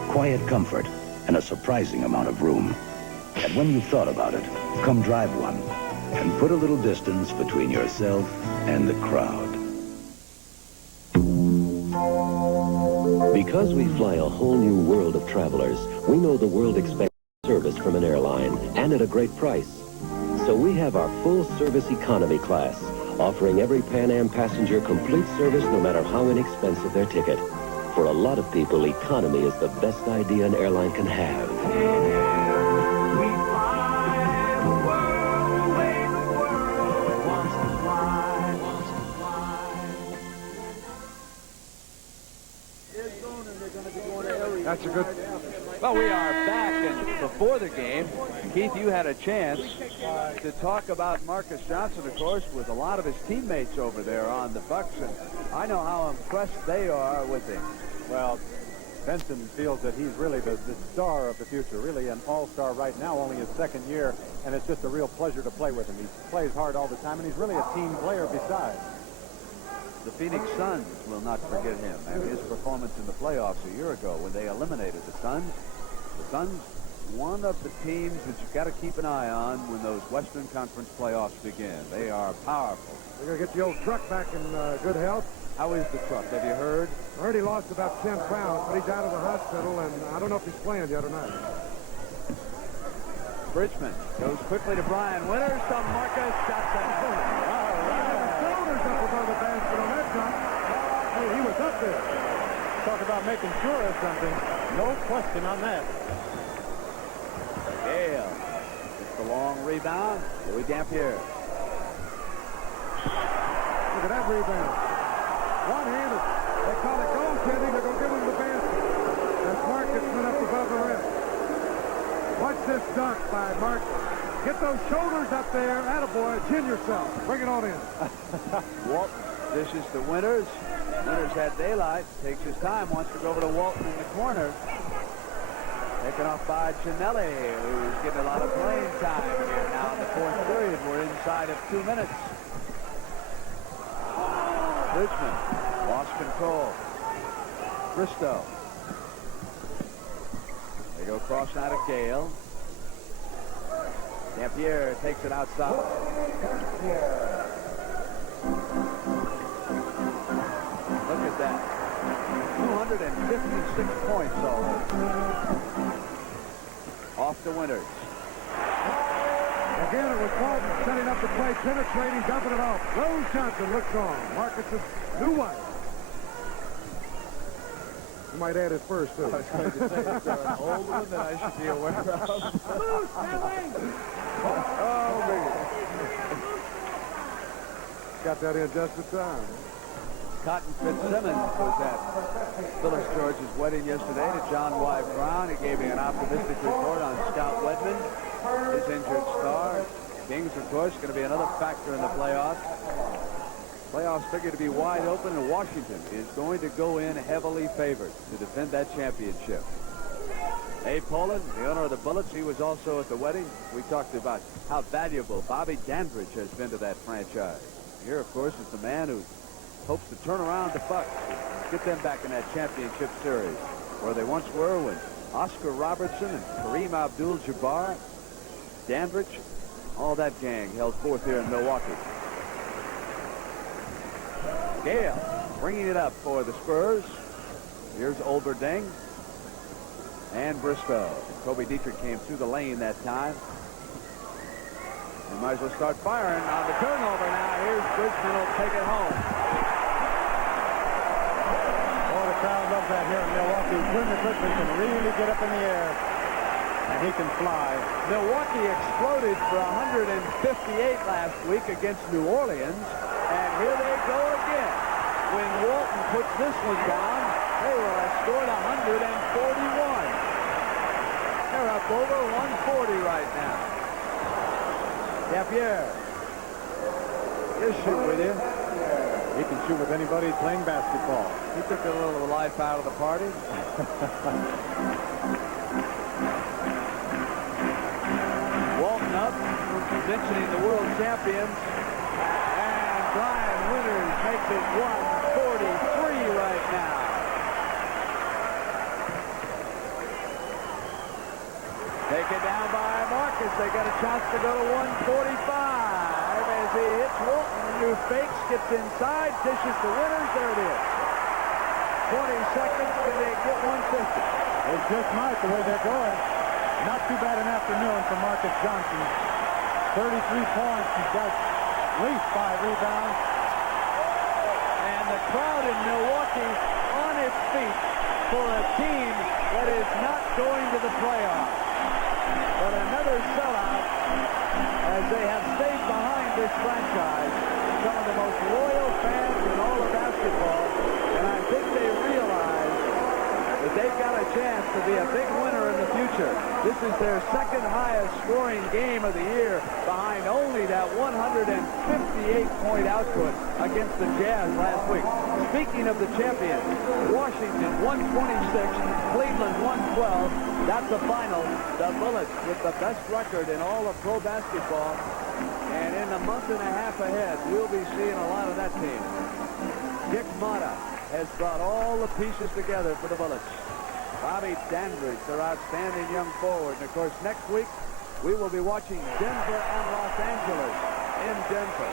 quiet comfort, and a surprising amount of room. And when you've thought about it, come drive one and put a little distance between yourself and the crowd. Because we fly a whole new world of travelers, we know the world expects service from an airline, and at a great price. So we have our full-service economy class, offering every Pan Am passenger complete service no matter how inexpensive their ticket. For a lot of people, economy is the best idea an airline can have. That's a good... Well, we are back, and before the game, Keith, you had a chance to talk about Marques Johnson, of course, with a lot of his teammates over there on the Bucks, and I know how impressed they are with him. Well, Benson feels that he's really the star of the future, really an all-star right now, only his 2nd year, and it's just a real pleasure to play with him. He plays hard all the time, and he's really a team player besides. The Phoenix Suns will not forget him and his performance in the playoffs a year ago when they eliminated the Suns. The Suns, one of the teams that you've got to keep an eye on when those Western Conference playoffs begin. They are powerful. We're going to get the old truck back in good health. How is the truck? Have you heard? I heard he lost about 10 pounds, but he's out of the hospital, and I don't know if he's playing yet or not. Bridgeman goes quickly to Brian Winters to Marques Johnson. Shoulders up above the basket on that jump. Hey, he was up there. Talk about making sure of something. No question on that. Gale. It's the long rebound. Louis Dampier. Look at that rebound. One-handed. They call it goaltending. They're going to give him the Benson. As Marques went up above the rim. Watch this dunk by Marques. Get those shoulders up there. Attaboy. Chin yourself. Bring it on in. Walton dishes to Winters. Winters had daylight. Takes his time. Wants to go over to Walton in the corner. Taken off by Ginelli, who's getting a lot of playing time here now in the fourth period. We're inside of 2 minutes. Bridgeman lost control. Bristow. They go cross now to Gale. Dampier takes it outside. Look at that. 256 points already. Off the Winters. Again, it was Paultz setting up the play, penetrating, dumping it off. Rose Johnson looks on. Marques' new wife. You might add his first, too. I was going to say, is there an old one that I should be aware of? Oh, man. Got that in just in time. Cotton Fitzsimmons was at Phyllis George's wedding yesterday to John Y. Brown. He gave me an optimistic report on Scout Wedman, his injured star. Kings, of course, going to be another factor in the playoffs. Playoffs figure to be wide open, and Washington is going to go in heavily favored to defend that championship. Abe Poland, the owner of the Bullets, he was also at the wedding. We talked about how valuable Bobby Dandridge has been to that franchise. Here, of course, is the man who hopes to turn around the Bucks, get them back in that championship series where they once were when Oscar Robertson and Kareem Abdul-Jabbar, Dandridge, all that gang held forth here in Milwaukee. Gale bringing it up for the Spurs. Here's Olberding and Bristow. Kobe Dietrich came through the lane that time. We might as well start firing on the turnover now. Here's Bridgeman will take it home. Oh, the crowd loves that here in Milwaukee. Junior Bridgeman can really get up in the air, and he can fly. Milwaukee exploded for 158 last week against New Orleans, and here they go again. When Walton puts this one down, they will have scored 141. They're up over 140 right now. Dampier. He'll shoot with you. He can shoot with anybody playing basketball. He took a little life out of the party. Walton up, mentioning the world champions. And Brian Winters makes it 143 right now. Taken down by Marques. They got a chance to go to 145 as he hits Walton. The new fake skips inside, dishes to Winters. There it is. 20 seconds till they get 150. It's just nice the way they're going. Not too bad an afternoon for Marques Johnson. 33 points. He's got at least 5 rebounds. And the crowd in Milwaukee on its feet for a team that is not going to the playoffs. But another sellout as they have stayed behind this franchise. Some of the most loyal fans in all of basketball. And I think they realize that they've got a chance to be a big winner in the future. This is their second highest scoring game of the year, behind only that 158-point output against the Jazz last week. Speaking of the champions, Washington 126, Cleveland 112. That's the final. The Bullets with the best record in all of pro basketball. And in the month and a half ahead, we'll be seeing a lot of that team. Dick Motta has brought all the pieces together for the Bullets. Bobby Dandridge, their outstanding young forward. And, of course, next week, we will be watching Denver and Los Angeles in Denver.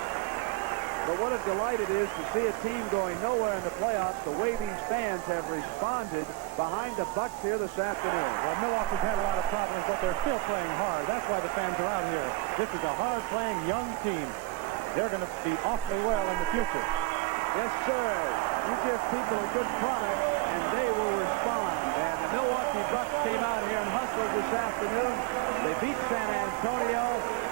But what a delight it is to see a team going nowhere in the playoffs, the way these fans have responded behind the Bucks here this afternoon. Well, Milwaukee's had a lot of problems, but they're still playing hard. That's why the fans are out here. This is a hard-playing young team. They're going to be awfully well in the future. Yes, sir. You give people a good product, and they will respond. And the Milwaukee Bucks came out here and hustled this afternoon. They beat San Antonio,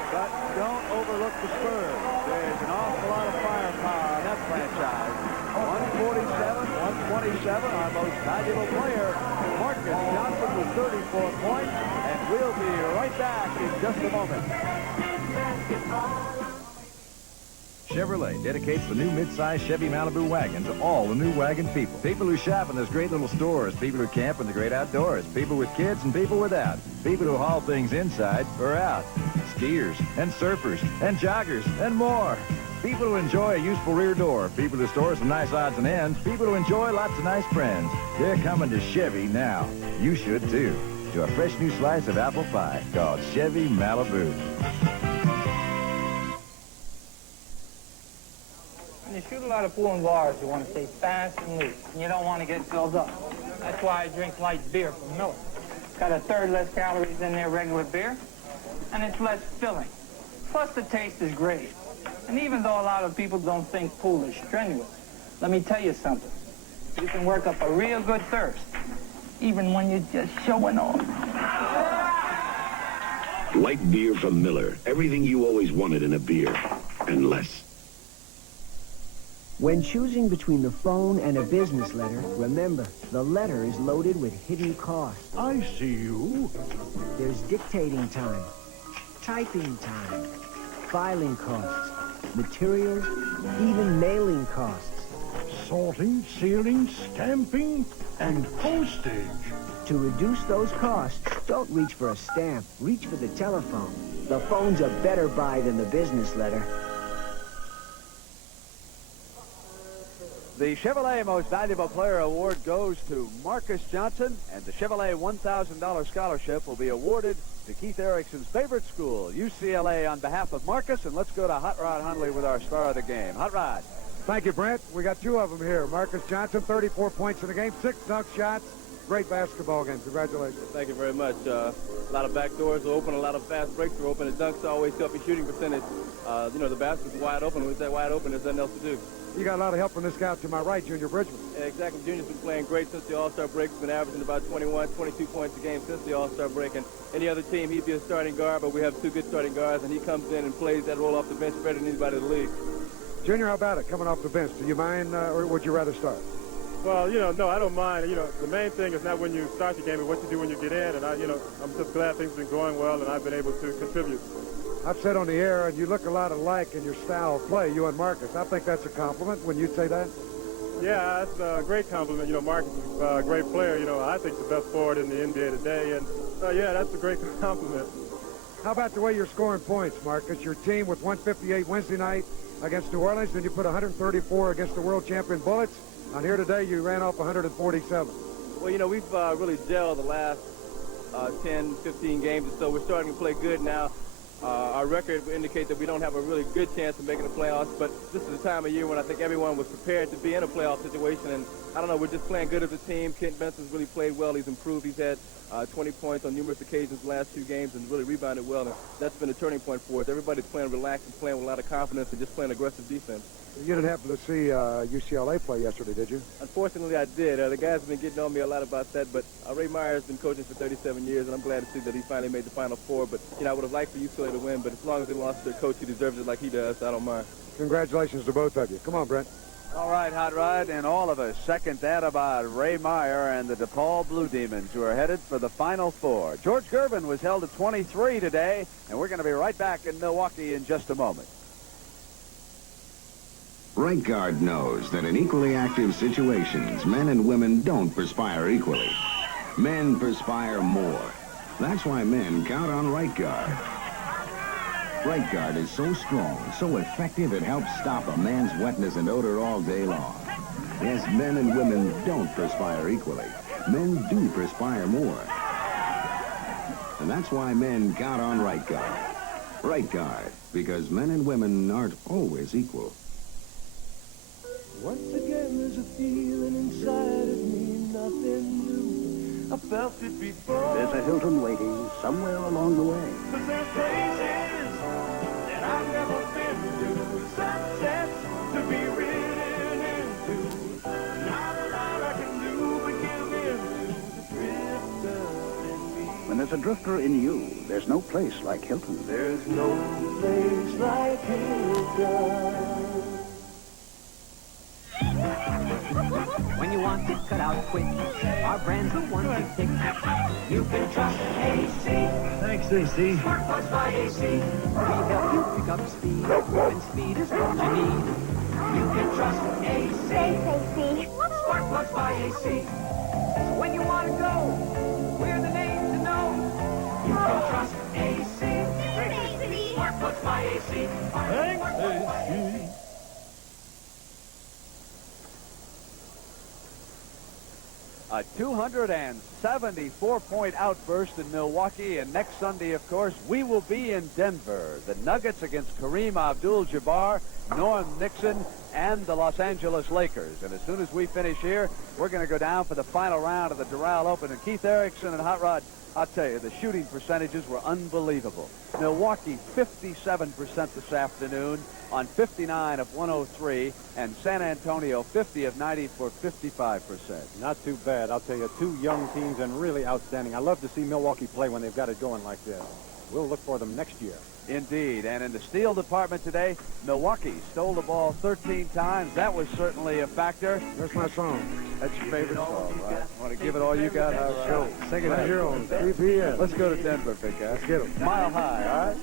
but don't overlook the Spurs. There's an awful lot of firepower on that franchise. 147, 120. 7, our most valuable player, Marques Johnson, with 34 points. And we'll be right back in just a moment. Chevrolet dedicates the new midsize Chevy Malibu wagon to all the new wagon people. People who shop in those great little stores, people who camp in the great outdoors, people with kids and people without, people who haul things inside or out, skiers and surfers and joggers and more. People who enjoy a useful rear door, people who store some nice odds and ends, people who enjoy lots of nice friends. They're coming to Chevy now. You should too. To a fresh new slice of apple pie called Chevy Malibu. When you shoot a lot of pool and bars, you want to stay fast and loose, and you don't want to get filled up. That's why I drink light beer from Miller. It's got a third less calories than their regular beer, and it's less filling. Plus, the taste is great. And even though a lot of people don't think pool is strenuous, let me tell you something. You can work up a real good thirst, even when you're just showing off. Light beer from Miller. Everything you always wanted in a beer, and less. When choosing between the phone and a business letter, remember, the letter is loaded with hidden costs. I see you. There's dictating time, typing time, filing costs, materials, even mailing costs. Sorting, sealing, stamping, and postage. To reduce those costs, don't reach for a stamp, reach for the telephone. The phone's a better buy than the business letter. The Chevrolet Most Valuable Player Award goes to Marques Johnson, and the Chevrolet $1,000 scholarship will be awarded to Keith Erickson's favorite school, UCLA, on behalf of Marques. And let's go to Hot Rod Hundley with our star of the game. Hot Rod. Thank you, Brent. We got two of them here. Marques Johnson, 34 points in the game, 6 dunk shots. Great basketball game. Congratulations. Thank you very much. A lot of back doors are open, a lot of fast breaks are open. The dunks always help your shooting percentage. The basket's wide open. When it's that wide open, there's nothing else to do. You got a lot of help from this guy to my right, Junior Bridgeman. Yeah, exactly. Junior's been playing great since the All-Star break. He's been averaging about 21, 22 points a game since the All-Star break. And any other team, he'd be a starting guard, but we have two good starting guards, and he comes in and plays that role off the bench better than anybody in the league. Junior, how about it, coming off the bench? Do you mind, or would you rather start? Well, no, I don't mind. The main thing is not when you start the game, but what you do when you get in. And, I'm just glad things have been going well, and I've been able to contribute. I've said on the air, and you look a lot alike in your style of play, you and Marques. I think that's a compliment when you say that. Yeah, that's a great compliment. Marques is a great player. I think the best forward in the NBA today. And, yeah, that's a great compliment. How about the way you're scoring points, Marques? Your team with 158 Wednesday night against New Orleans, then you put 134 against the world champion Bullets. On here today, you ran off 147. Well, we've really gelled the last 10, 15 games or so. We're starting to play good now. Our record would indicate that we don't have a really good chance of making the playoffs, but this is the time of year when I think everyone was prepared to be in a playoff situation, and I don't know, we're just playing good as a team. Kent Benson's really played well. He's improved. He's had 20 points on numerous occasions the last 2 games and really rebounded well, and that's been a turning point for us. Everybody's playing relaxed and playing with a lot of confidence and just playing aggressive defense. You didn't happen to see UCLA play yesterday, did you? Unfortunately, I did. The guys have been getting on me a lot about that, but Ray Meyer has been coaching for 37 years, and I'm glad to see that he finally made the Final Four. But, I would have liked for UCLA to win, but as long as they lost their coach, he deserves it like he does. I don't mind. Congratulations to both of you. Come on, Brent. All right, Hot Rod, and all of us second that about Ray Meyer and the DePaul Blue Demons, who are headed for the Final Four. George Gervin was held at 23 today, and we're going to be right back in Milwaukee in just a moment. Right guard knows that in equally active situations, men and women don't perspire equally. Men perspire more. That's why men count on Right Guard. Right Guard is so strong, so effective, it helps stop a man's wetness and odor all day long. Yes, men and women don't perspire equally. Men do perspire more. And that's why men count on Right Guard. Right Guard, because men and women aren't always equal. Once again, there's a feeling inside of me, nothing new. I felt it before. There's a Hilton waiting somewhere along the way. But there's places that I've never been to, sunsets to be ridden into. Not a lot I can do but give in to the drifter in me. When there's a drifter in you, there's no place like Hilton. There's no place like Hilton. When you want to cut out quick. Our brand's the one to pick. You can trust AC. Thanks, AC. Spark plugs by AC. We help you pick up speed when speed is what you need. You can trust AC. Thanks, AC. Spark plugs by AC. So when you want to go, we're the name to know. You can trust AC. Spark plugs by AC. Thanks, AC. A 274-point outburst in Milwaukee, and next Sunday, of course, we will be in Denver. The Nuggets against Kareem Abdul-Jabbar, Norm Nixon, and the Los Angeles Lakers. And as soon as we finish here, we're going to go down for the final round of the Doral Open. And Keith Erickson and Hot Rod, I'll tell you, the shooting percentages were unbelievable. Milwaukee, 57% this afternoon on 59 of 103, and San Antonio, 50 of 90 for 55%. Not too bad. I'll tell you, two young teams and really outstanding. I love to see Milwaukee play when they've got it going like this. We'll look for them next year. Indeed. And in the steal department today, Milwaukee stole the ball 13 times. That was certainly a factor. That's my song. That's your favorite song, right? Want to give it all you got? Go. Sing it out. Your own. CBS. Let's go to Denver, big guy. Let's get 'em. Mile high, all right?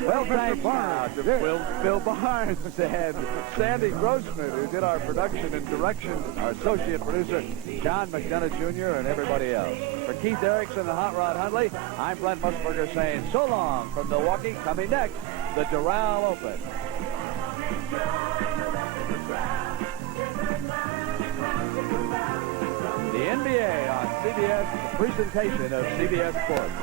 Well, thanks now to Bill Barnes and Sandy Grossman, who did our production and direction, our associate producer, John McDonough Jr., and everybody else. For Keith Erickson and Hot Rod Hundley, I'm Brent Musburger saying so long from Milwaukee. Coming next, the Doral Open. The NBA on CBS, the presentation of CBS Sports.